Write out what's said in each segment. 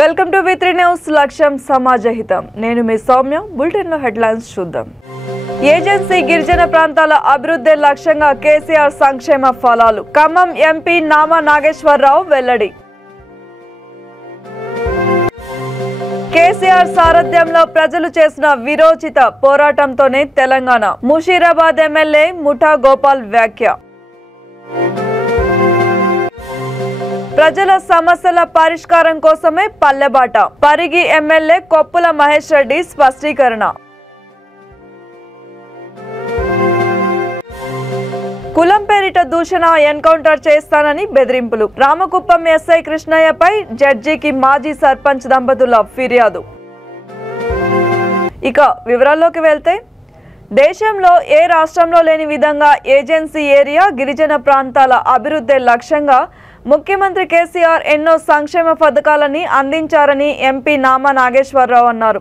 Welcome to వి3 news లక్ష్యం సమాజహితం. నేను మీ Soumya. Bulletin లో హెడ్లైన్స్ చూద్దాం. ఏజెన్సీ గిరిజన ప్రాంతాల అభివృద్ధి లక్ష్యంగా కేసీఆర్ సంక్షేమ ఫలాలు. ఖమ్మం ఎంపీ నామా నాగేశ్వరరావు వెల్లడి. కేసీఆర్ సారథ్యంలో ప్రజలు చేసిన విరోచిత పోరాటంతోనే తెలంగాణ. ముషీరాబాద్ ఎమ్మెల్యే ముఠా గోపాల్ వ్యాఖ్య. ప్రజల సమస్యల పరిష్కారం కోసమే పల్లెబాట. పరిగి ఎమ్మెల్యే కొప్పుల మహేష్ రెడ్డి స్పష్టీకరణ. కులం పేరిట దూషణ ఎన్కౌంటర్ చేస్తానని బెదిరింపులు. రామకుప్పం ఎస్ఐ కృష్ణయ్యపై జడ్జికి మాజీ సర్పంచ్ దంపతుల ఫిర్యాదు. ఇక వివరాల్లోకి వెళ్తే, దేశంలో ఏ రాష్ట్రంలో లేని విధంగా ఏజెన్సీ ఏరియా గిరిజన ప్రాంతాల అభివృద్ధి లక్ష్యంగా ముఖ్యమంత్రి కేసీఆర్ ఎన్నో సంక్షేమ పథకాలని అందించారని ఎంపీ నామా నాగేశ్వరరావు అన్నారు.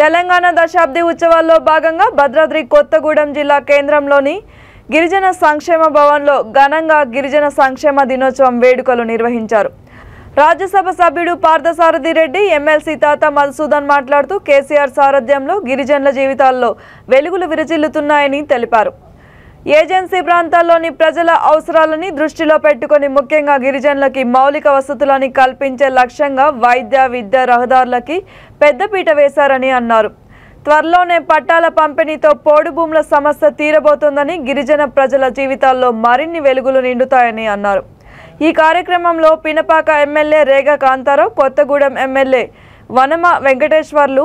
తెలంగాణ దశాబ్ది ఉత్సవాల్లో భాగంగా భద్రాద్రి కొత్తగూడెం జిల్లా కేంద్రంలోని గిరిజన సంక్షేమ భవన్లో ఘనంగా గిరిజన సంక్షేమ దినోత్సవం వేడుకలు నిర్వహించారు. రాజ్యసభ సభ్యుడు పార్థసారథి రెడ్డి, ఎమ్మెల్సీ తాత మధుసూదన్ మాట్లాడుతూ కేసీఆర్ సారథ్యంలో గిరిజనుల జీవితాల్లో వెలుగులు విరజిల్లుతున్నాయని తెలిపారు. ఏజెన్సీ ప్రాంతాల్లోని ప్రజల అవసరాలని దృష్టిలో పెట్టుకుని ముఖ్యంగా గిరిజనులకి మౌలిక వసతులని కల్పించే లక్ష్యంగా వైద్య, విద్య, రహదారులకి పెద్దపీట వేశారని అన్నారు. త్వరలోనే పట్టాల పంపిణీతో పోడు భూముల సమస్య తీరబోతోందని, గిరిజన ప్రజల జీవితాల్లో మరిన్ని వెలుగులు నిండుతాయని అన్నారు. ఈ కార్యక్రమంలో Pinapaka MLA Rega Kantharao, Kothagudem MLA Vanama Venkateswarlu,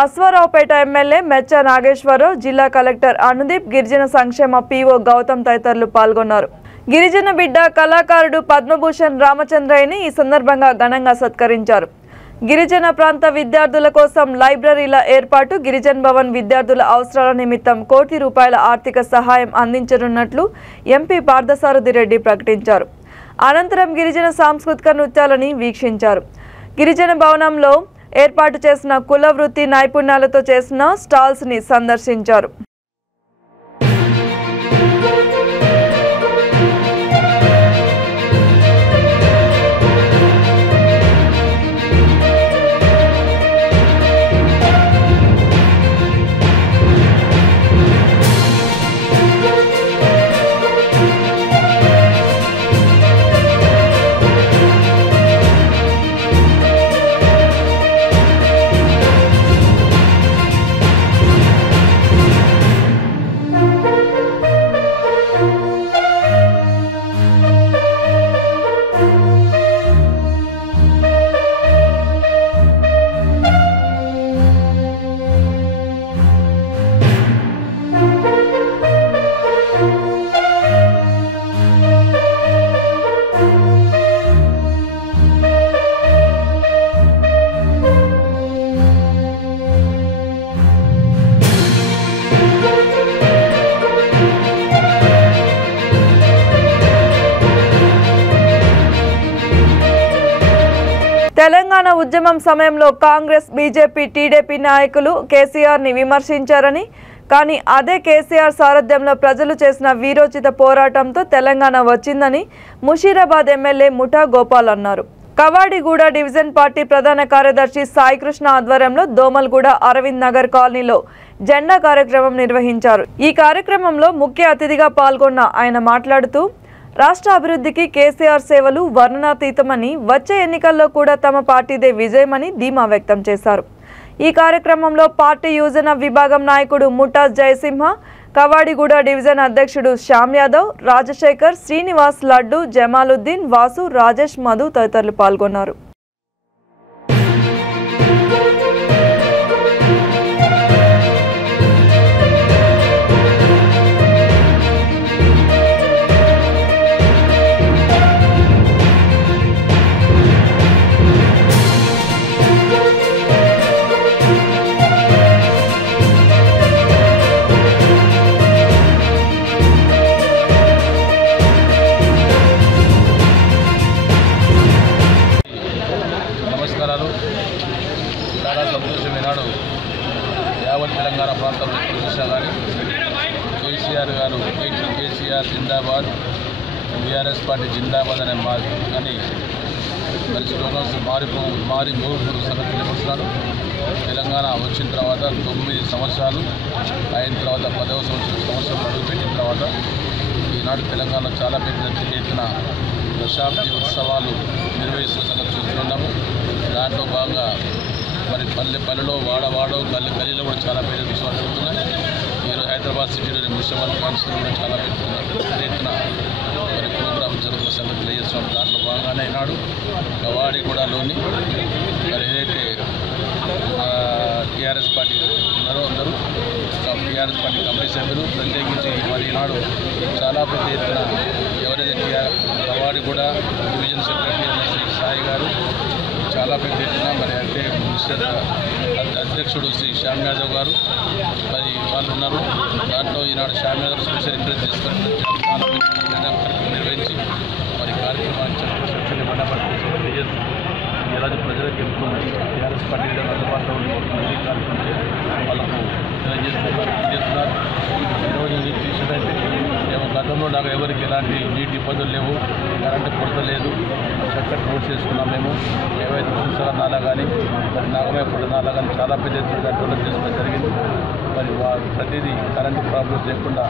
Aswaraopeta MLA Mecha Nageswararao, జిల్లా కలెక్టర్ అనుదీప్, గిరిజన సంక్షేమ పీఓ గౌతమ్ తదితరులు పాల్గొన్నారు. గిరిజన బిడ్డ కళాకారుడు పద్మభూషణ్ రామచంద్రయ్యని ఈ సందర్భంగా ఘనంగా సత్కరించారు. గిరిజన ప్రాంత విద్యార్థుల కోసం లైబ్రరీల ఏర్పాటు, గిరిజన్ భవన్ విద్యార్థుల అవసరాల నిమిత్తం ₹1 కోటి ఆర్థిక సహాయం అందించనున్నట్లు ఎంపీ పార్థసారథి రెడ్డి ప్రకటించారు. అనంతరం గిరిజన సాంస్కృతిక నృత్యాలని వీక్షించారు. గిరిజన భవనంలో ఏర్పాటు చేసిన కుల వృత్తి నైపుణ్యాలతో చేసిన స్టాల్స్ ని సందర్శించారు. తెలంగాణ ఉద్యమం సమయంలో కాంగ్రెస్, బీజేపీ, టీడీపీ నాయకులు కేసీఆర్ ని విమర్శించారని, కానీ అదే కేసీఆర్ సారథ్యంలో ప్రజలు చేసిన వీరోచిత పోరాటంతో తెలంగాణ వచ్చిందని ముషీరాబాద్ ఎమ్మెల్యే ముఠా గోపాల్ అన్నారు. కవాడిగూడ డివిజన్ పార్టీ ప్రధాన కార్యదర్శి సాయికృష్ణ ఆధ్వర్యంలో దోమల్గూడ అరవింద్ నగర్ కాలనీలో జెండా కార్యక్రమం నిర్వహించారు. ఈ కార్యక్రమంలో ముఖ్య అతిథిగా పాల్గొన్న ఆయన మాట్లాడుతూ, రాష్ట్ర అభివృద్ధికి కేసీఆర్ సేవలు వర్ణనాతీతమని, వచ్చే ఎన్నికల్లో కూడా తమ పార్టీదే విజయమని ధీమా వ్యక్తం చేశారు. ఈ కార్యక్రమంలో పార్టీ యువజన విభాగం నాయకుడు ముఠాజ్ జయసింహ, కవాడిగూడ డివిజన్ అధ్యక్షుడు శ్యామ్ యాదవ్, రాజశేఖర్, శ్రీనివాస్, లడ్డు, జమాలుద్దీన్, వాసు, రాజేష్, మధు తదితరులు పాల్గొన్నారు. చాలా సంతోషం. ఈనాడు యావత్ తెలంగాణ ప్రాంతంలో చూసినా కానీ కేసీఆర్ గారు కేసీఆర్ జిందాబాద్, బీఆర్ఎస్ పార్టీ జిందాబాద్ అని మరి స్లోగన్స్ మారి మోగుతున్న సంగతి తెలియపరుస్తున్నాను. తెలంగాణ వచ్చిన తర్వాత 9 సంవత్సరాలు అయిన తర్వాత 10వ సంవత్సరం అడుగుపెట్టిన తర్వాత ఈనాడు తెలంగాణలో చాలా పెద్ద ఎత్తున దశాబ్ది ఉత్సవాలు నిర్వహిస్తున్న సంగతి చూస్తున్నాము. దాంట్లో భాగంగా మరి పల్లెలో వాడవాడో గల్లీలో కూడా చాలా పెద్ద ఉత్సవాలు జరుగుతున్నాయి. ఈరోజు హైదరాబాద్ సిటీలోని మున్సిపల్ కౌన్సిల్ కూడా చాలా పెద్ద ఎత్తున మరి ప్రోగ్రాం జరుగుతున్న సంగతి తెలియజేస్తున్నాం. దాంట్లో భాగంగానే ఈనాడు కవాడిగూడలోని మరి ఏదైతే టీఆర్ఎస్ పార్టీ ఉన్నారో అందరూ టీఆర్ఎస్ పార్టీ కమిటీ సభ్యులు ప్రత్యేకించి మరి ఈనాడు చాలా పెద్ద ఎత్తున ఎవరైతే కవాడిగూడ డివిజన్ సెక్రటరీ శ్రీ సాయి గారు చాలా పెద్ద ఎత్తున మరి అంటే అధ్యక్షుడు శ్రీ శ్యామ్ యాదవ్ గారు మరి వాళ్ళు ఉన్నారు. దాంట్లో ఈనాడు శ్యామ్ యాదవ్ స్పెషల్ ఇంట్రెస్ట్ తీసుకొని చాలా కార్యక్రమం నిర్వహించి మరి కార్యక్రమాన్ని చర్చని మనపడుతుంది. ఈరోజు ప్రజలకు ఎంతో టీఆర్ఎస్ పార్టీలో అందుబాటులో ఉండి కార్యక్రమం వాళ్ళకు తెలియజేస్తున్నారు. ఈరోజు నీటి విషయమైతే మేము గతంలో నాకు ఎవరికి ఎలాంటి నీటి ఇబ్బందులు లేవు, కరెంటు కొరత లేదు, చక్కటి రోడ్స్ వేసుకున్నాం. మేము ఏవైతే చూసారా నాలా కానీ మరి నాగమేపూట నాలా కానీ చాలా పెద్ద ఎత్తున డెవలప్ చేసుకోవడం జరిగింది. మరి ప్రతిదీ కరెంటు ప్రాబ్లమ్స్ లేకుండా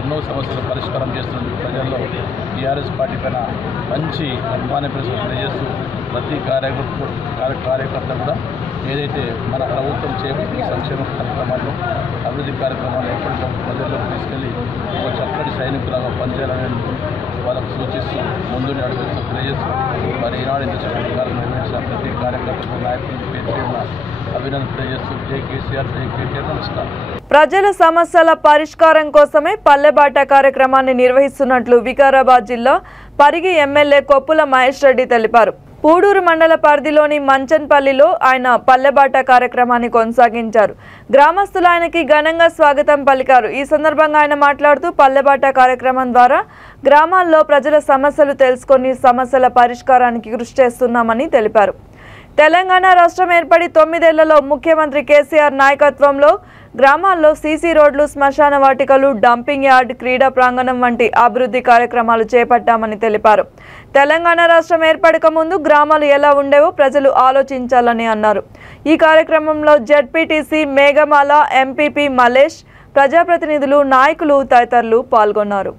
ఎన్నో సమస్యలు పరిష్కారం చేస్తున్న ప్రజల్లో టీఆర్ఎస్ పార్టీ పైన మంచి అభిమాన తెలియజేస్తూ ప్రతి కార్యకర్త కూడా ఏదైతే మన ప్రభుత్వం చేపట్టిన సంక్షేమ కార్యక్రమాలు అభివృద్ధి కార్యక్రమాలు ఎప్పటికప్పుడు ప్రజల్లోకి తీసుకెళ్ళి ఒక చక్కటి సైనికులాగా పనిచేయాలని వాళ్ళకు సూచిస్తూ ముందుని అడుగుతూ తెలియజేస్తూ మరి ఈనాడు ఇంత చక్కటి కార్యక్రమం నిర్వహించిన ప్రతి కార్యకర్తకు నాయకులకు పేరు అభినందన తెలియజేస్తూ జై కేసీఆర్, జై కేటీఆర్. నమస్కారం. ప్రజల సమస్యల పరిష్కారం కోసమే పల్లెబాట కార్యక్రమాన్ని నిర్వహిస్తున్నట్లు వికారాబాద్ జిల్లా పరిగి ఎమ్మెల్యే కొప్పుల మహేష్ రెడ్డి తెలిపారు. పూడూరు మండల పరిధిలోని మంచన్పల్లిలో ఆయన పల్లెబాట కార్యక్రమాన్ని కొనసాగించారు. గ్రామస్తులు ఆయనకి ఘనంగా స్వాగతం పలికారు. ఈ సందర్భంగా ఆయన మాట్లాడుతూ పల్లెబాట కార్యక్రమం ద్వారా గ్రామాల్లో ప్రజల సమస్యలు తెలుసుకొని సమస్యల పరిష్కారానికి కృషి చేస్తున్నామని తెలిపారు. తెలంగాణ రాష్ట్రం ఏర్పడి 9 ఏళ్లలో ముఖ్యమంత్రి కేసీఆర్ నాయకత్వంలో గ్రామాల్లో సీసీ రోడ్లు, శ్మశాన వాటికలు, డంపింగ్ యార్డ్, క్రీడా ప్రాంగణం వంటి అభివృద్ధి కార్యక్రమాలు చేపట్టామని తెలిపారు. తెలంగాణ రాష్ట్రం ఏర్పడక ముందు గ్రామాలు ఎలా ఉండేవో ప్రజలు ఆలోచించాలని అన్నారు. ఈ కార్యక్రమంలో జెడ్పీటీసీ మేఘమాల, ఎంపీపీ మలేష్, ప్రజాప్రతినిధులు, నాయకులు తదితరులు పాల్గొన్నారు.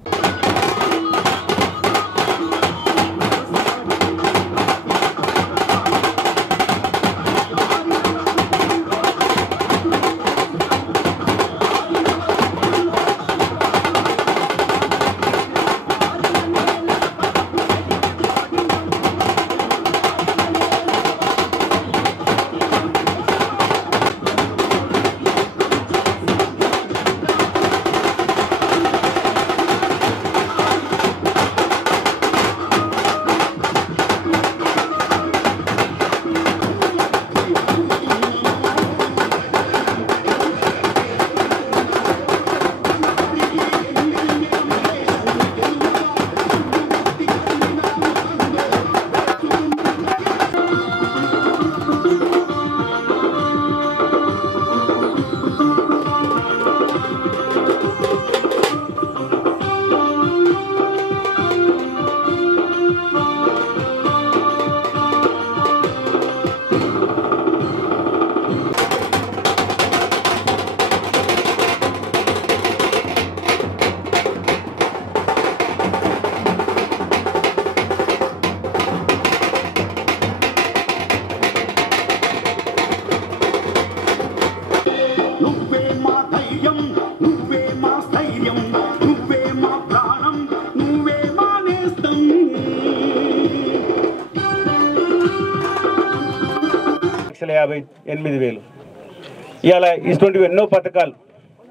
ఇవాళ ఇటువంటివి ఎన్నో పథకాలు.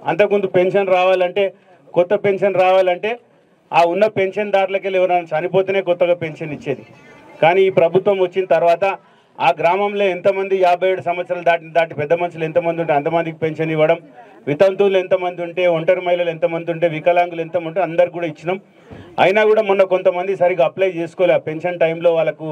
అంతకుముందు పెన్షన్ రావాలంటే, కొత్త పెన్షన్ రావాలంటే ఆ ఉన్న పెన్షన్దారులకి ఎవరైనా చనిపోతేనే కొత్తగా పెన్షన్ ఇచ్చేది. కానీ ఈ ప్రభుత్వం వచ్చిన తర్వాత ఆ గ్రామంలో ఎంతమంది 57 సంవత్సరాలు దాటి పెద్ద మనుషులు ఎంతమంది ఉంటే అంతమందికి పెన్షన్ ఇవ్వడం, వితంతువులు ఎంతమంది ఉంటే, ఒంటరి మహిళలు ఎంతమంది ఉంటే, వికలాంగులు ఎంతమంది ఉంటే అందరికి కూడా ఇచ్చినాం. అయినా కూడా మొన్న కొంతమంది సరిగ్గా అప్లై చేసుకోలే. ఆ పెన్షన్ టైంలో వాళ్ళకు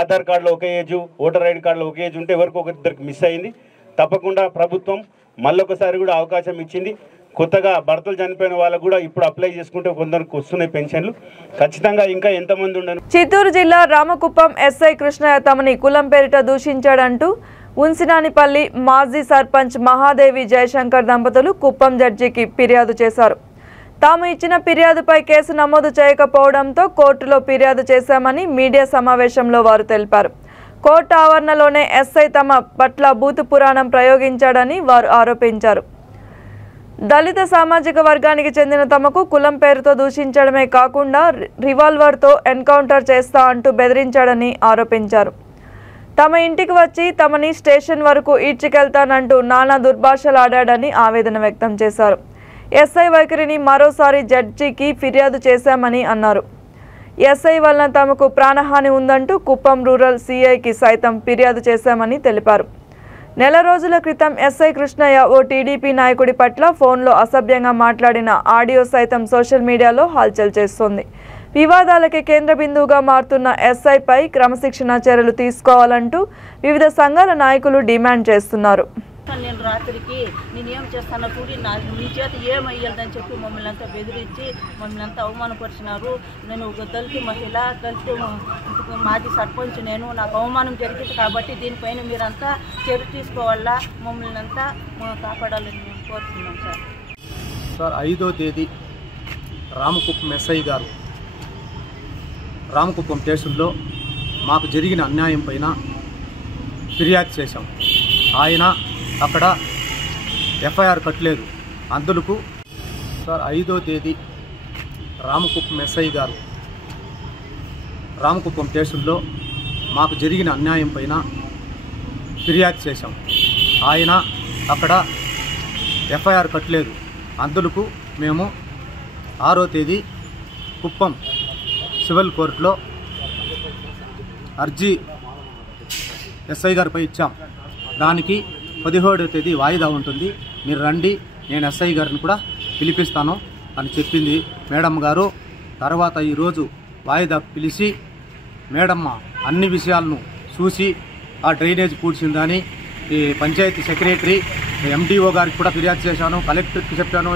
ఆధార్ కార్డులో ఒక ఏజు, ఓటర్ ఐడి కార్డులో ఒక ఏజ్ ఉంటే ఎవరికి ఒకరిద్దరికి మిస్ అయింది. తప్పకుండా ప్రభుత్వం మళ్ళొకసారి కూడా అవకాశం ఇచ్చింది. కొత్తగా భర్తలు చనిపోయిన వాళ్ళకు కూడా ఇప్పుడు అప్లై చేసుకుంటే కొందరికి వస్తున్నాయి పెన్షన్లు. ఖచ్చితంగా ఇంకా ఎంతమంది ఉండను. చిత్తూరు జిల్లా రామకుప్పం ఎస్ఐ కృష్ణయ్య తమని కులం పేరిట దూషించాడంటూ ఉన్సినానిపల్లి మాజీ సర్పంచ్ మహాదేవి జయశంకర్ దంపతులు కుప్పం జడ్జికి ఫిర్యాదు చేశారు. తాము ఇచ్చిన ఫిర్యాదుపై కేసు నమోదు చేయకపోవడంతో కోర్టులో ఫిర్యాదు చేశామని మీడియా సమావేశంలో వారు తెలిపారు. కోర్టు ఆవరణలోనే ఎస్ఐ తమ పట్ల బూతు పురాణం ప్రయోగించాడని వారు ఆరోపించారు. దళిత సామాజిక వర్గానికి చెందిన తమకు కులం పేరుతో దూషించడమే కాకుండా రివాల్వర్తో ఎన్కౌంటర్ చేస్తా అంటూ బెదిరించాడని ఆరోపించారు. తమ ఇంటికి వచ్చి తమని స్టేషన్ వరకు ఈడ్చికెళ్తానంటూ నానా దుర్భాషలాడాడని ఆవేదన వ్యక్తం చేశారు. ఎస్ఐ వైఖరిని మరోసారి జడ్జికి ఫిర్యాదు చేశామని అన్నారు. ఎస్ఐ వలన తమకు ప్రాణహాని ఉందంటూ కుప్పం రూరల్ సిఐకి సైతం ఫిర్యాదు చేశామని తెలిపారు. నెల రోజుల క్రితం ఎస్ఐ కృష్ణయ్య ఓ టీడీపీ నాయకుడి పట్ల ఫోన్లో అసభ్యంగా మాట్లాడిన ఆడియో సైతం సోషల్ మీడియాలో హల్చల్ చేస్తోంది. వివాదాలకి కేంద్ర బిందువుగా మారుతున్న ఎస్ఐపై క్రమశిక్షణ చర్యలు తీసుకోవాలంటూ వివిధ సంఘాల నాయకులు డిమాండ్ చేస్తున్నారు. నేను రాత్రికి నేను ఏం చేస్తానో చూడి నీ చేత ఏమయ్యేదని చెప్పి మమ్మల్ని అంతా బెదిరించి మమ్మల్ని అంతా అవమానపరిచినారు. నేను ఒక దళిత మహిళ, దళిత మాజీ సర్పంచ్, నేను నాకు అవమానం జరిగింది కాబట్టి దీనిపైన మీరంతా చర్య తీసుకోవాలా, మమ్మల్ని అంతా కాపాడాలని మేము కోరుతున్నాం సార్. 5వ తేదీ రామకుప్పం ఎస్ఐ గారు రామకుప్పం స్టేషన్లో మాకు జరిగిన అన్యాయం పైన ఫిర్యాదు చేశాం. ఆయన అక్కడ ఎఫ్ఐఆర్ కట్టలేదు. అందుకు సార్ 5వ తేదీ రామకుప్పం ఎస్ఐ గారు రామకుప్పం స్టేషన్లో మాకు జరిగిన అన్యాయం పైన ఫిర్యాదు చేశాం. ఆయన అక్కడ ఎఫ్ఐఆర్ కట్టలేదు. అందుకు మేము 6వ తేదీ కుప్పం సివిల్ కోర్టులో అర్జీ ఎస్ఐ గారిపై ఇచ్చాం. దానికి 17వ తేదీ వాయిదా ఉంటుంది, మీరు రండి, నేను ఎస్ఐ గారిని కూడా పిలిపిస్తాను అని చెప్పింది మేడం గారు. తర్వాత ఈరోజు వాయిదా పిలిచి మేడమ్మ అన్ని విషయాలను చూసి ఆ డ్రైనేజ్ పూడ్చిందని ఈ పంచాయతీ సెక్రటరీ ఎండిఓ గారికి కూడా ఫిర్యాదు చేశాను, కలెక్టర్కి చెప్పాను,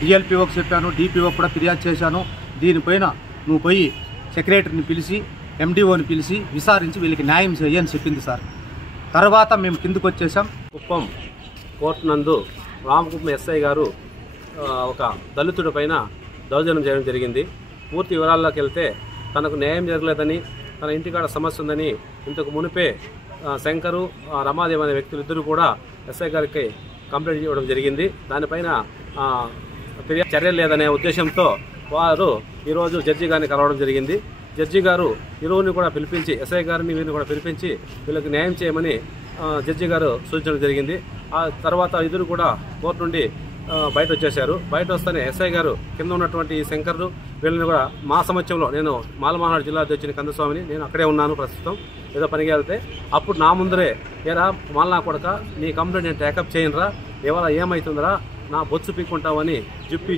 డిఎల్పిఓకి చెప్పాను, డిపిఓకి కూడా ఫిర్యాదు చేశాను. దీనిపైన నువ్వు పోయి సెక్రటరీని పిలిచి ఎండిఓని పిలిచి విచారించి వీళ్ళకి న్యాయం చేయని చెప్పింది సార్. తర్వాత మేము కిందకు వచ్చేసాం. కుప్పం కోర్టు నందు రామకుప్పం ఎస్ఐ గారు ఒక దళితుడి పైన దౌర్జన్యం చేయడం జరిగింది. పూర్తి వివరాల్లోకి వెళ్తే తనకు న్యాయం జరగలేదని, తన ఇంటికాడ సమస్య ఉందని ఇంతకు మునిపే శంకరు, రమాదేవి అనే వ్యక్తులు ఇద్దరు కూడా ఎస్ఐ గారికి కంప్లైంట్ ఇవ్వడం జరిగింది. దానిపైన ఫిర్యాదు చర్య లేదనే ఉద్దేశంతో వారు ఈరోజు జడ్జి గారిని కలవడం జరిగింది. జడ్జి గారు ఇరువురిని కూడా పిలిపించి, ఎస్ఐ గారిని వీరిని కూడా పిలిపించి వీళ్ళకి న్యాయం చేయమని జడ్జి గారు సూచించడం జరిగింది. ఆ తర్వాత ఇద్దరు కూడా కోర్టు నుండి బయట వచ్చేశారు. బయట వస్తేనే ఎస్ఐ గారు కింద ఉన్నటువంటి శంకర్లు వీళ్ళని కూడా మా సమక్షంలో, నేను మాలమహానాడు జిల్లా అధ్యక్షుని కందస్వామిని, నేను అక్కడే ఉన్నాను ప్రస్తుతం ఏదో పనికి వెళ్తే, అప్పుడు నా ముందరే ఏరా మాలనా కొడక నీ కంప్లైంట్ నేను టేకప్ చేయనురా, ఇవాళ ఏమవుతుందిరా నా బొత్సు పీక్కుంటామని జిప్పు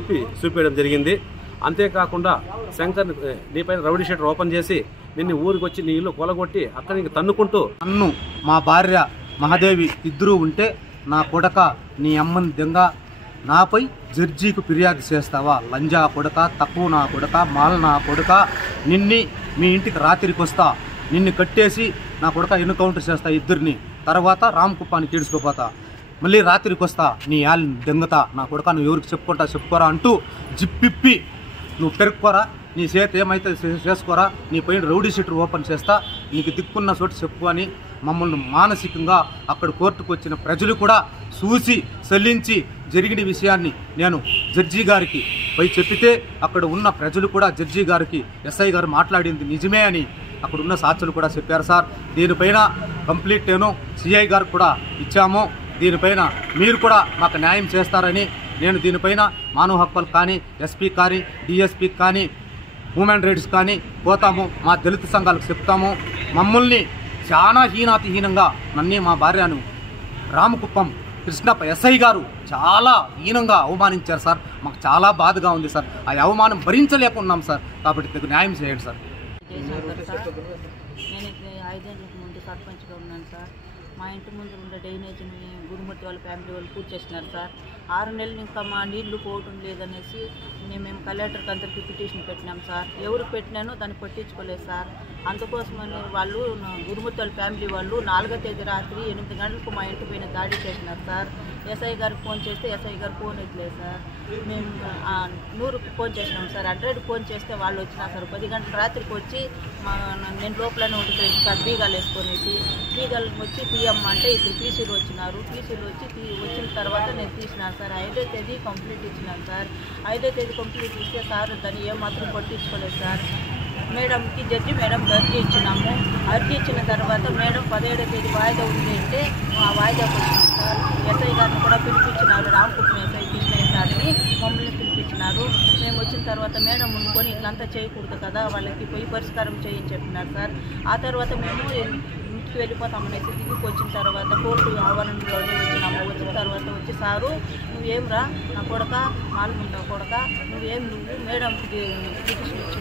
ఇప్పి చూపించడం జరిగింది. అంతేకాకుండా శంకర్ నీపైన రౌడీ షీటర్ ఓపెన్ చేసి నిన్ను ఊరికి వచ్చి నీ ఇల్లు కొలగొట్టి అక్కడికి తన్నుకుంటూ నన్ను మా భార్య మహాదేవి ఇద్దరూ ఉంటే నా కొడక నీ అమ్మని దెంగ నాపై జడ్జికి ఫిర్యాదు చేస్తావా, లంజా కొడక, తక్కువ నా కొడక, మాల నా కొడక, నిన్ని మీ ఇంటికి రాత్రికి వస్తా, నిన్ను కట్టేసి నా కొడక ఎన్కౌంటర్ చేస్తా ఇద్దరిని, తర్వాత రామకుప్పానికి ఈడ్చుకోపోతా, మళ్ళీ రాత్రికి వస్తా, నీ యాళ్ళని దెంగతా, నా కొడక నువ్వు ఎవరికి చెప్పుకోరా అంటూ జిప్పిప్పి నువ్వు పెరుక్కోరా, నీ చేత ఏమైతే చేసుకోరా, నీ పైన రౌడీ షీటర్ ఓపెన్ చేస్తా, నీకు దిక్కున్న చోటు చెప్పు అని మమ్మల్ని మానసికంగా అక్కడ కోర్టుకు వచ్చిన ప్రజలు కూడా చూసి చెల్లించి జరిగిన విషయాన్ని నేను జడ్జి గారికి పోయి చెప్పితే అక్కడ ఉన్న ప్రజలు కూడా జడ్జి గారికి ఎస్ఐ గారు మాట్లాడింది నిజమే అని అక్కడ ఉన్న సాక్షులు కూడా చెప్పారు సార్. దీనిపైన కంప్లీట్ నేను సిఐ గారికి కూడా ఇచ్చాము. దీనిపైన మీరు కూడా మాకు న్యాయం చేస్తారని నేను దీనిపైన మానవ హక్కులు కానీ, ఎస్పీ కానీ, డిఎస్పీ కానీ, హ్యూమన్ రైట్స్ కానీ పోతాము, మా దళిత సంఘాలకు చెప్తాము. మమ్మల్ని చాలా హీనంగా నన్ను మా భార్యను రామకుప్పం కృష్ణప్ప ఎస్ఐ గారు చాలా హీనంగా అవమానించారు సార్. మాకు చాలా బాధగా ఉంది సార్. ఆ అవమానం భరించలేకున్నాం సార్. కాబట్టి మీకు న్యాయం చేయండి సార్. జయశంకర్ సార్, నేను 5 ఏళ్ళ ముందు సర్పంచ్గా ఉన్నాను సార్. మా ఇంటి ముందు ఉండే డ్రైనేజీని గురుమూర్తి వాళ్ళ ఫ్యామిలీ వాళ్ళు పూర్తి చేసినారు సార్. 6 నెలలు ఇంకా మా నీళ్లు పోవటం లేదనేసి మేము కలెక్టర్కి అందరికీ పిటిషన్ పెట్టినాం సార్. ఎవరికి పెట్టినానో దాన్ని పట్టించుకోలేదు సార్. అందుకోసమని వాళ్ళు గురుమూర్తి వాళ్ళ ఫ్యామిలీ వాళ్ళు 4వ తేదీ రాత్రి 8 గంటలకు మా ఇంటి పైన దాడి చేసినారు సార్. ఎస్ఐ గారికి ఫోన్ చేస్తే ఎస్ఐ గారు ఫోన్ ఇట్లేదు సార్. మేము 100కి ఫోన్ చేసినాం సార్. 100కి ఫోన్ చేస్తే వాళ్ళు వచ్చినా సార్ 10 గంటల రాత్రికి వచ్చి నేను లోపలనే ఉండిపోయింది సార్. బీగాలు వేసుకొనేసి బీగాలు వచ్చి తీయమ్మ అంటే ఇప్పుడు పీసీలు వచ్చినారు. పీసీలు వచ్చి వచ్చిన తర్వాత నేను తీసినాను సార్. 5వ తేదీ కంప్లీట్ ఇచ్చినాను సార్. 5వ తేదీ కంప్లీట్ ఇస్తే సార్ దాన్ని ఏమాత్రం పట్టించుకోలేదు సార్. మేడంకి జడ్జి మేడంకి అర్జీ ఇచ్చినాము. అర్జీ ఇచ్చిన తర్వాత మేడం 17వ తేదీ వాయిదా ఉంది అంటే ఆ వాయిదాకి వచ్చినాం సార్. ఎస్ఐ గారిని కూడా పిలిపించినారు. రామకుప్పం ఎస్ఐ కృష్ణయ్య సార్ని మమ్మల్ని పిలిపించినారు. మేము వచ్చిన తర్వాత మేడం ఉండుకొని ఇట్లంతా చేయకూడదు కదా, వాళ్ళకి పోయి పరిష్కారం చేయని చెప్పినారు సార్. ఆ తర్వాత మేము ఇంటికి వెళ్ళిపోతామనేసి దిగుకు వచ్చిన తర్వాత కోర్టు ఆవరణలోనే వచ్చినాము. వచ్చిన తర్వాత వచ్చి సారు నువ్వేం రా నా కొడక మాల్గుంటా కొడక నువ్వు మేడంకి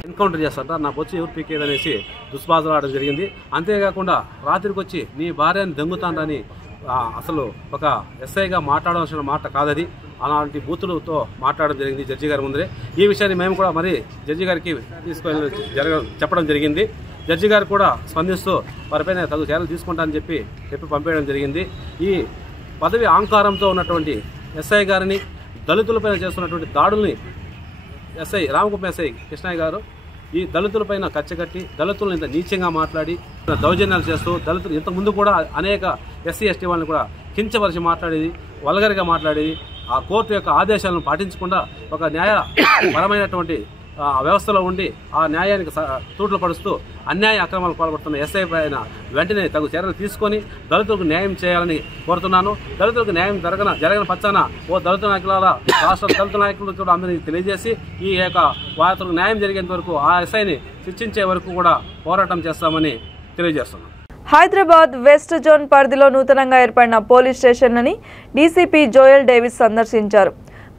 ఎన్కౌంటర్ చేస్తారట, నాకు వచ్చి ఎవరు పీకేదనేసి దుష్పాదలు ఆడడం జరిగింది. అంతేకాకుండా రాత్రికి వచ్చి నీ భార్యని దొంగతానని అసలు ఒక ఎస్ఐగా మాట్లాడవలసిన మాట కాదది. అలాంటి బూతులతో మాట్లాడడం జరిగింది జడ్జి గారి ముందరే. ఈ విషయాన్ని మేము కూడా మరి జడ్జి గారికి తీసుకొని చెప్పడం జరిగింది. జడ్జి గారు కూడా స్పందిస్తూ వారిపైన తగు చర్యలు తీసుకుంటానని చెప్పి పంపేయడం జరిగింది. ఈ పదవి అహంకారంతో ఉన్నటువంటి ఎస్ఐ గారిని దళితులపైన చేస్తున్నటువంటి దాడుల్ని ఎస్ఐ రామకుప్పం ఎస్ఐ కృష్ణయ్య గారు ఈ దళితులపైన కచ్చగట్టి దళితులను ఇంత నీచంగా మాట్లాడి దౌర్జన్యాలు చేస్తూ దళితులు ఇంతకుముందు కూడా అనేక ఎస్సీ ఎస్టీ వాళ్ళని కూడా కించపరిచి మాట్లాడేది, వల్గర్గా మాట్లాడేది, ఆ కోర్టు యొక్క ఆదేశాలను పాటించకుండా ఒక న్యాయపరమైనటువంటి వ్యవస్థలో ఉండి ఆ న్యాయానికి తూట్లు పడుస్తూ అన్యాయ అక్రమాలు పాల్పడుతున్న ఎస్ఐ పైన వెంటనే తగు చర్యలు తీసుకొని దళితులకు న్యాయం చేయాలని కోరుతున్నాను. దళితులకు న్యాయం జరగని పచ్చాన ఓ దళిత నాయకుల రాష్ట్ర దళిత నాయకులు కూడా అందరికీ తెలియజేసి ఈ యొక్క వారికి న్యాయం జరిగేంత వరకు ఆ ఎస్ఐని శిక్షించే వరకు కూడా పోరాటం చేస్తామని తెలియజేస్తున్నాను. హైదరాబాద్ వెస్ట్ జోన్ పరిధిలో నూతనంగా ఏర్పడిన పోలీస్ స్టేషన్లని డీసీపీ జోయల్ డేవిస్ సందర్శించారు.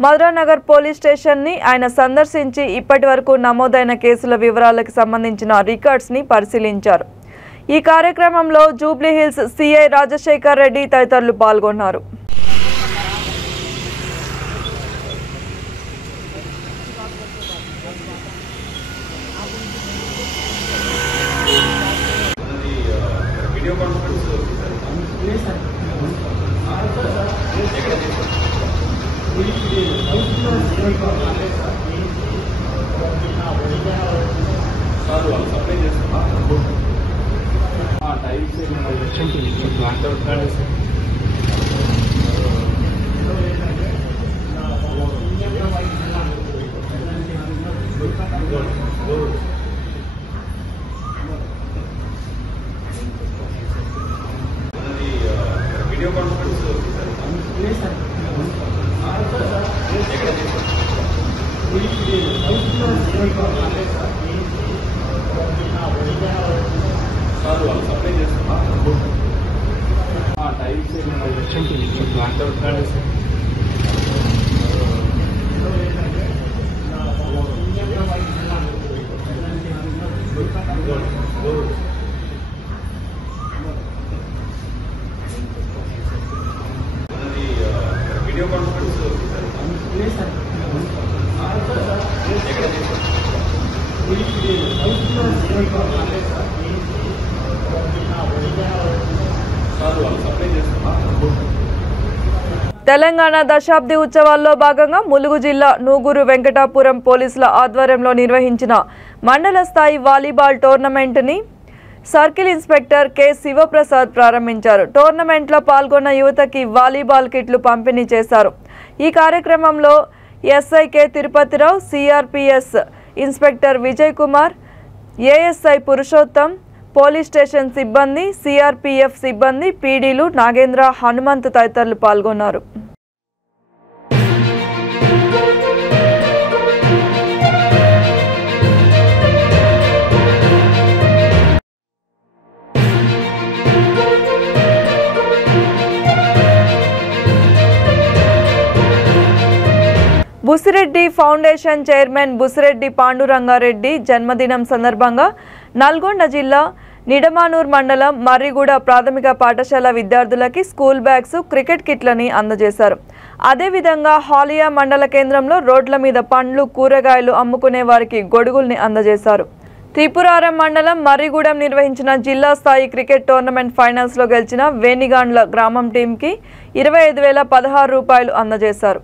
మధురానగర్ పోలీస్ స్టేషన్ని ఆయన సందర్శించి ఇప్పటి వరకు నమోదైన కేసుల వివరాలకు సంబంధించిన రికార్డ్స్ని పరిశీలించారు. ఈ కార్యక్రమంలో జూబ్లీహిల్స్ సిఐ రాజశేఖర్ రెడ్డి తదితరులు పాల్గొన్నారు. తెలంగాణ దశాబ్ది ఉత్సవాల్లో భాగంగా ములుగు జిల్లా నూగూరు వెంకటాపురం పోలీసుల ఆధ్వర్యంలో నిర్వహించిన మండల స్థాయి వాలీబాల్ టోర్నమెంట్ని సర్కిల్ ఇన్స్పెక్టర్ కె శివప్రసాద్ ప్రారంభించారు. టోర్నమెంట్లో పాల్గొన్న యువతకి వాలీబాల్ కిట్లు పంపిణీ చేశారు. ఈ కార్యక్రమంలో SI K Tirupathirao, CRPS inspector Vijay Kumar, ASI Purushottam, police station సిబ్బంది, సిఆర్పిఎఫ్ సిబ్బంది, పీడీలు నాగేంద్ర, హనుమంత్ తదితరులు పాల్గొన్నారు. బుసిరెడ్డి ఫౌండేషన్ చైర్మన్ బుసిరెడ్డి పాండురంగారెడ్డి జన్మదినం సందర్భంగా నల్గొండ జిల్లా నిడమానూర్ మండలం మర్రిగూడ ప్రాథమిక పాఠశాల విద్యార్థులకి స్కూల్ బ్యాగ్స్, క్రికెట్ కిట్లని అందజేశారు. అదేవిధంగా హాలియా మండల కేంద్రంలో రోడ్ల మీద పండ్లు, కూరగాయలు అమ్ముకునే వారికి గొడుగుల్ని అందజేశారు. త్రిపురారం మండలం మర్రిగూడెం నిర్వహించిన జిల్లా స్థాయి క్రికెట్ టోర్నమెంట్ ఫైనల్స్లో గెలిచిన వేణిగాండ్ల గ్రామం టీంకి 25,016 రూపాయలు అందజేశారు.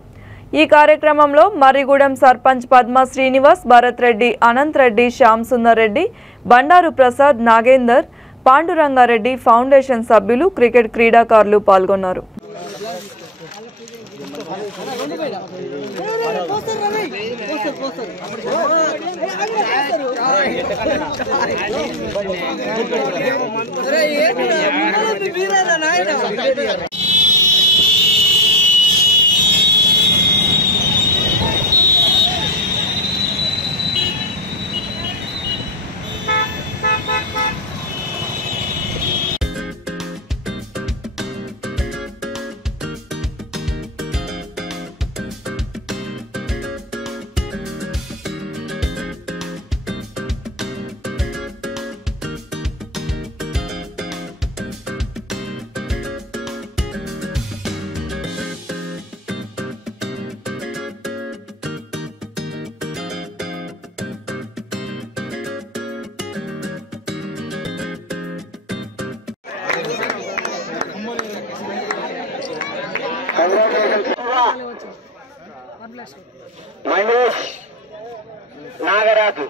ఈ కార్యక్రమంలో మర్రిగూడెం సర్పంచ్ పద్మ శ్రీనివాస్, భరత్ రెడ్డి, అనంత్ రెడ్డి, శ్యామ్ సుందర్ రెడ్డి, బండారు ప్రసాద్, నాగేందర్, పాండురంగారెడ్డి ఫౌండేషన్ సభ్యులు, క్రికెట్ క్రీడాకారులు పాల్గొన్నారు. మహేష్ నాగరాజు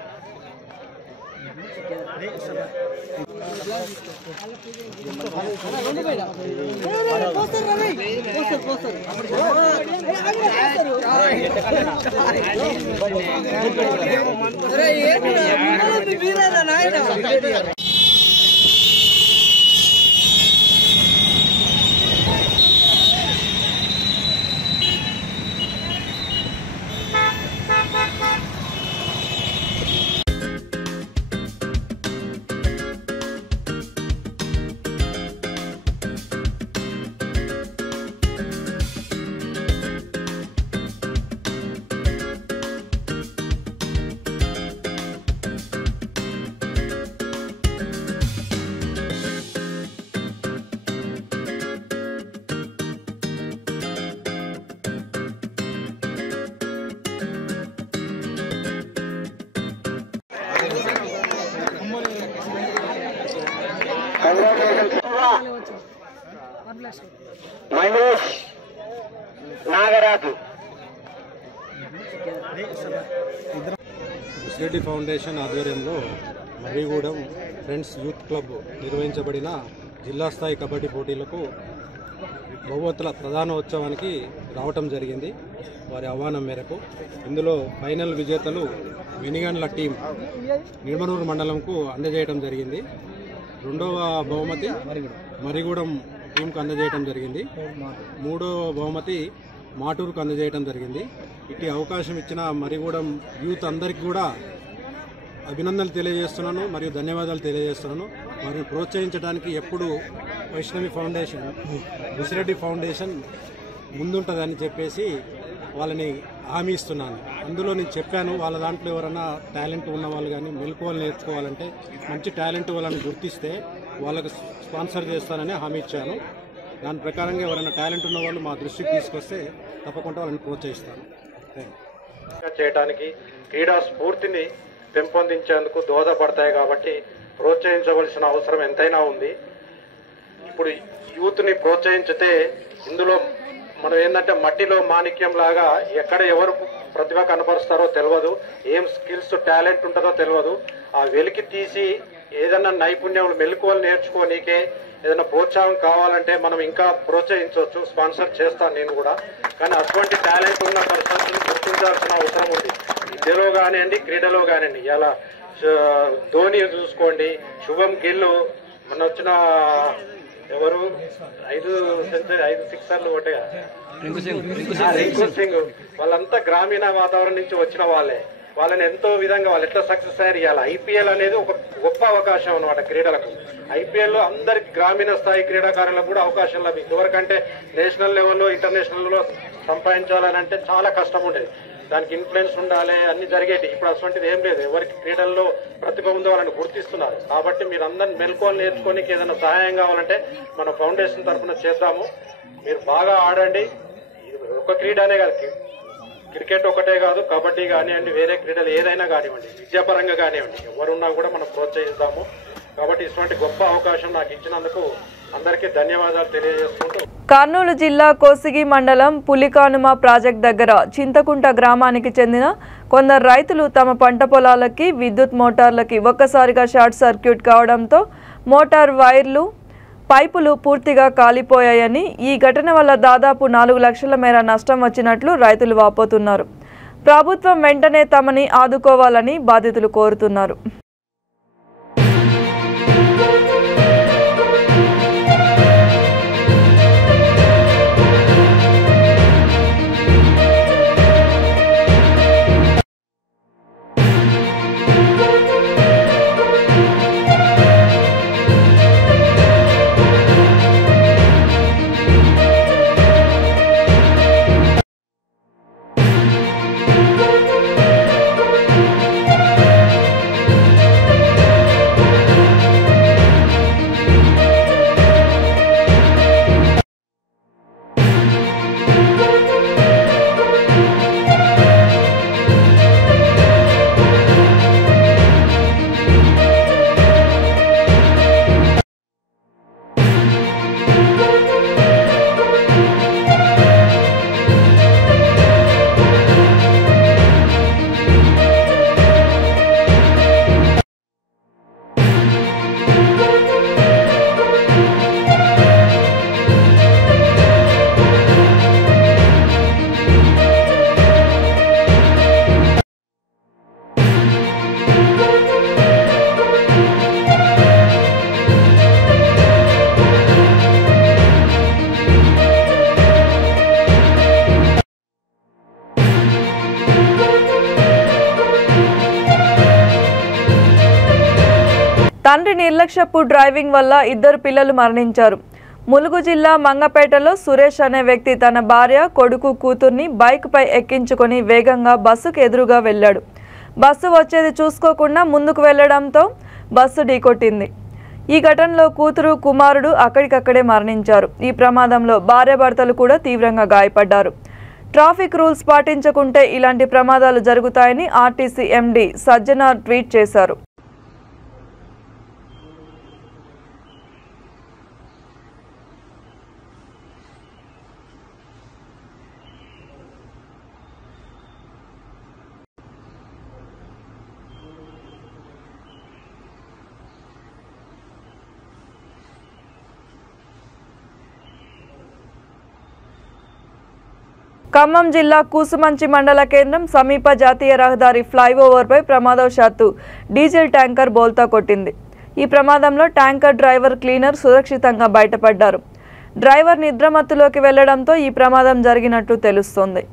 మహేష్ నాగరాజు రెడ్డి ఫౌండేషన్ ఆధ్వర్యంలో మర్రిగూడెం ఫ్రెండ్స్ యూత్ క్లబ్ నిర్వహించబడిన జిల్లా స్థాయి కబడ్డీ పోటీలకు బహుమతుల ప్రధానోత్సవానికి రావటం జరిగింది. వారి ఆహ్వానం మేరకు ఇందులో ఫైనల్ విజేతలు వెనిగండ్ల టీం నిడమనూరు మండలంకు అందజేయడం జరిగింది. రెండవ బహుమతి మర్రిగూడెం టీంకు అందజేయడం జరిగింది. మూడవ బహుమతి మాటూరుకు అందజేయడం జరిగింది. ఇట్టి అవకాశం ఇచ్చిన మర్రిగూడెం యూత్ అందరికీ కూడా అభినందనలు తెలియజేస్తున్నాను మరియు ధన్యవాదాలు తెలియజేస్తున్నాను. వారిని ప్రోత్సహించడానికి ఎప్పుడు వైష్ణవి ఫౌండేషన్, బుసిరెడ్డి ఫౌండేషన్ ముందుంటుందని చెప్పేసి వాళ్ళని హామీ ఇస్తున్నాను. అందులో నేను చెప్పాను, వాళ్ళ దాంట్లో ఎవరైనా టాలెంట్ ఉన్న వాళ్ళు కానీ మెలకువలు నేర్చుకోవాలంటే మంచి టాలెంట్ వాళ్ళని గుర్తిస్తే వాళ్ళకు స్పాన్సర్ చేస్తానని హామీ ఇచ్చాను. దాని ప్రకారంగా ఎవరైనా టాలెంట్ ఉన్న వాళ్ళు మా దృష్టికి తీసుకొస్తే తప్పకుండా వాళ్ళని ప్రోత్సహిస్తాను. చేయడానికి క్రీడా స్ఫూర్తిని పెంపొందించేందుకు దోహదపడతాయి కాబట్టి ప్రోత్సహించవలసిన అవసరం ఎంతైనా ఉంది. ఇప్పుడు యూత్ని ప్రోత్సహించితే ఇందులో మనం ఏంటంటే మట్టిలో మాణిక్యం లాగా ఎక్కడ ఎవరు ప్రతిభ కనపరుస్తారో తెలియదు, ఏం స్కిల్స్ టాలెంట్ ఉంటుందో తెలియదు. ఆ వెలికి తీసి ఏదైనా నైపుణ్యం మెలకువలు నేర్చుకోనీకే ఏదైనా ప్రోత్సాహం కావాలంటే మనం ఇంకా ప్రోత్సహించవచ్చు, స్పాన్సర్ చేస్తాను నేను కూడా. కానీ అటువంటి టాలెంట్ ఉన్న పర్సన్స్ గుర్తించాల్సిన అవసరం ఉంది. విద్యలో కానివ్వండి, క్రీడలో కానివ్వండి. ఇలా ధోని చూసుకోండి, శుభం గిల్, మొన్న వచ్చిన ఎవరు 5 సిక్సర్లు ఒకటే రింకు సింగ్, వాళ్ళంతా గ్రామీణ వాతావరణం నుంచి వచ్చిన వాళ్ళే. వాళ్ళని ఎంతో విధంగా వాళ్ళు ఎట్లా సక్సెస్ అయ్యారు. ఇవాళ ఐపీఎల్ అనేది ఒక గొప్ప అవకాశం అన్నమాట క్రీడలకు. ఐపీఎల్ లో అందరికి గ్రామీణ స్థాయి క్రీడాకారులకు కూడా అవకాశం లభించింది. ఎవరికంటే నేషనల్ లెవెల్లో, ఇంటర్నేషనల్ లో సంపాదించాలని అంటే చాలా కష్టం ఉండేది. దానికి ఇన్ఫ్లుయెన్స్ ఉండాలి, అన్ని జరిగేటి. ఇప్పుడు అటువంటిది ఏం లేదు. ఎవరికి క్రీడల్లో ప్రతిభ ఉందో వాళ్ళని గుర్తిస్తున్నారు. కాబట్టి మీరు అందరిని మెలకువలు నేర్చుకోనికి ఏదైనా సహాయం కావాలంటే మన ఫౌండేషన్ తరఫున చేద్దాము. మీరు బాగా ఆడండి. ఒక క్రీడనే కాదు, క్రికెట్ ఒకటే కాదు, కబడ్డీ కానివ్వండి, వేరే క్రీడలు ఏదైనా కానివ్వండి, విద్యాపరంగా కానివ్వండి, ఎవరున్నా కూడా మనం ప్రోత్సహిస్తాము. కాబట్టి ఇటువంటి గొప్ప అవకాశం నాకు ఇచ్చినందుకు అందరికీ ధన్యవాదాలు తెలియజేసుకుంటూ, కర్నూలు జిల్లా కోసిగి మండలం పులికానుమ ప్రాజెక్ట్ దగ్గర చింతకుంట గ్రామానికి చెందిన కొందరు రైతులు తమ పంట పొలాలకి విద్యుత్ మోటార్లకి ఒక్కసారిగా షార్ట్ సర్క్యూట్ కావడంతో మోటార్ వైర్లు పైపులు పూర్తిగా కాలిపోయాయని, ఈ ఘటన వల్ల దాదాపు 4 లక్షల మేర నష్టం వచ్చినట్లు రైతులు వాపోతున్నారు. ప్రభుత్వం వెంటనే తమని ఆదుకోవాలని బాధితులు కోరుతున్నారు. తండ్రి నిర్లక్ష్యపు డ్రైవింగ్ వల్ల 2 పిల్లలు మరణించారు. ములుగు జిల్లా మంగపేటలో సురేష్ అనే వ్యక్తి తన భార్య, కొడుకు, కూతుర్ని బైక్పై ఎక్కించుకొని వేగంగా బస్సుకు ఎదురుగా వెళ్ళాడు. బస్సు వచ్చేది చూసుకోకుండా ముందుకు వెళ్లడంతో బస్సు ఢీకొట్టింది. ఈ ఘటనలో కూతురు, కుమారుడు అక్కడికక్కడే మరణించారు. ఈ ప్రమాదంలో భార్యాభర్తలు కూడా తీవ్రంగా గాయపడ్డారు. ట్రాఫిక్ రూల్స్ పాటించకుంటే ఇలాంటి ప్రమాదాలు జరుగుతాయని ఆర్టీసీ ఎండీ సజ్జనార్ ట్వీట్ చేశారు. ఖమ్మం జిల్లా కూసుమంచి మండల కేంద్రం సమీప జాతీయ రహదారి ఫ్లైఓవర్పై ప్రమాదవశాత్తు డీజిల్ ట్యాంకర్ బోల్తా కొట్టింది. ఈ ప్రమాదంలో ట్యాంకర్ డ్రైవర్, క్లీనర్ సురక్షితంగా బయటపడ్డారు. డ్రైవర్ నిద్రమత్తులోకి వెళ్లడంతో ఈ ప్రమాదం జరిగినట్లు తెలుస్తోంది.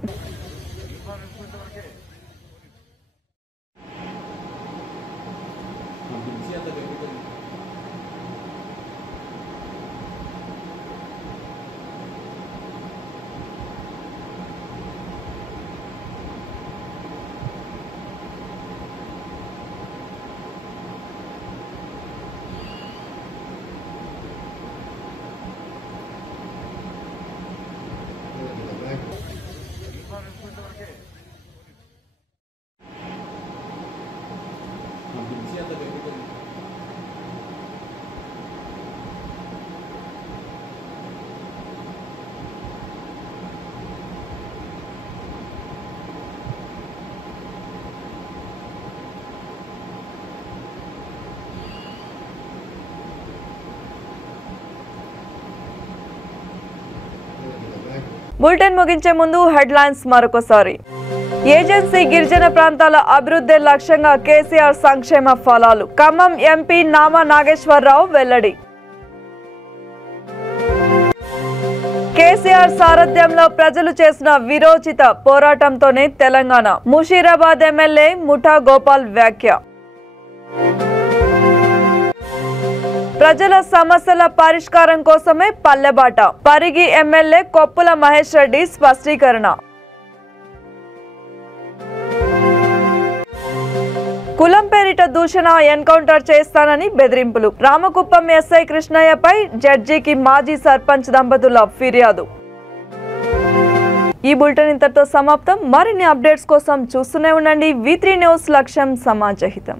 బులెటిన్ ముగించే ముందు హెడ్లైన్స్ మరొకసారి. ఏజెన్సీ గిరిజన ప్రాంతాల అభివృద్ధి లక్ష్యంగా కేసీఆర్ సంక్షేమ ఫలాలు. ఖమ్మం ఎంపీ నామా నాగేశ్వరరావు వెల్లడి. కేసీఆర్ సారథ్యంలో ప్రజలు చేసిన వీరోచిత పోరాటంతోనే తెలంగాణ. ముషీరాబాద్ ఎమ్మెల్యే ముఠా గోపాల్ వ్యాఖ్య. ప్రజల సమస్యల పరిష్కారం కోసమే పల్లెబాట. పరిగి ఎమ్మెల్యే కొప్పుల మహేష్ రెడ్డి స్పష్టీకరణ. కులం పేరిట దూషణ ఎన్కౌంటర్ చేస్తానని బెదిరింపులు. రామకుప్పం ఎస్ఐ కృష్ణయ్యపై జడ్జికి మాజీ సర్పంచ్ దంపతుల ఫిర్యాదు. ఈ బులెటిన్ ఇంతటితో సమాప్తం. మరిన్ని అప్డేట్స్ కోసం చూస్తూనే ఉండండి V3 న్యూస్. లక్ష్యం సమాజహితం.